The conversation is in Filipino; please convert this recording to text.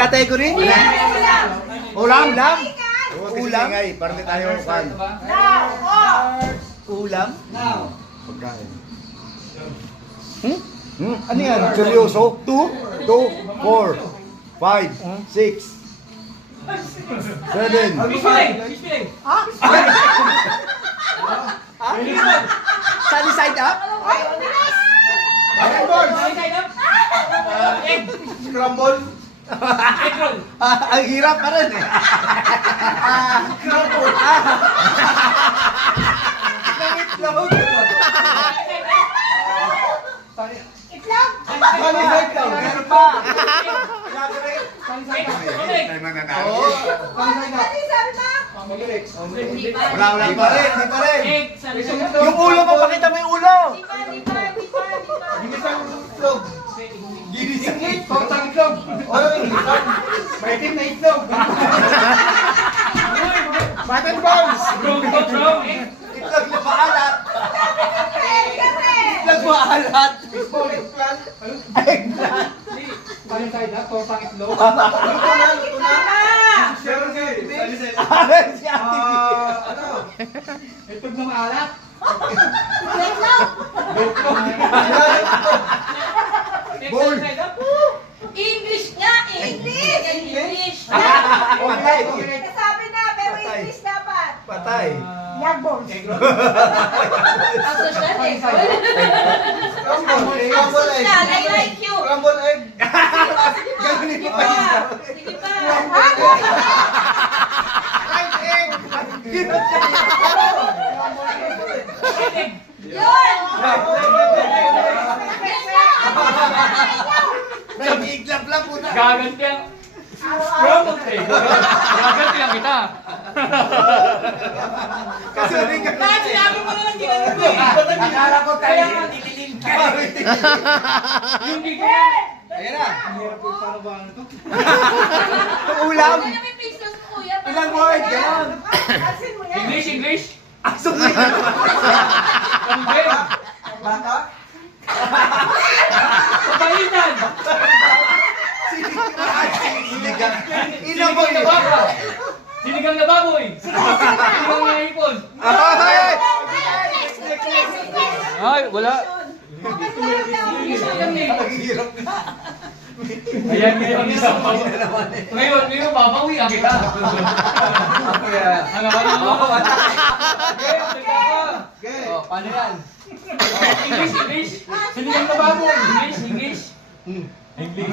category? Ulam? Ulam? Ulam? Para di tayo kan. Ulam? Pagkain. Ano yan? Seryoso? 2, 4, 5, 6, 7. Sunny side up? Scramble. Ang hirap pa rin eh. Scramble. Itlog. Sunny side down. Meron pa. Tayo mananalo. Wala pa rin. Hindi pa rin. Yung ulo mo, pakita mo yung ulo. Ginisang itlog. Ginisang Tortang itlog. May itim na itlog. Button balls. Itlog na maalat. Itlog maalat. Baseball eggplant. Eggplant. Sunny side up. Tortang itlog. Aral si Ate B. Itlog na maalat. Bowl. English nga! English! English! Patay. Nasabi na, pero English dapat. Patay. Ang social eh. Scramble. Ang social, I like you. Scramble egg. Ganun Sige yung pa. pa. Sige pa. Yun! Nag-iiglap lang po na. Gaganti ang... Scrambled egg. Gaganti ang kita. Kasi rin ka. Bakit sinabi mo na lang ginagawa mo eh? Akala ko tayo nililin ka. Yung dito. Ayan na. Ang ulam. Ano may pictures mo, kuya? Ilang word? Ganon. Asin mo yan. English, English. Aso na yan. Ang ben. Baka. Kapalitan. Sinigang. Sinigang na baka. Sinigang na baboy. Sinigang na hipon. Ay! Ay, wala. English Ayan eh. Naghihirap na. Ayan ngayon. Ngayon, babawi ang kita. Ano ba naman? Oh, paano yan? English, English. Sinigang na baboy. English, English. English.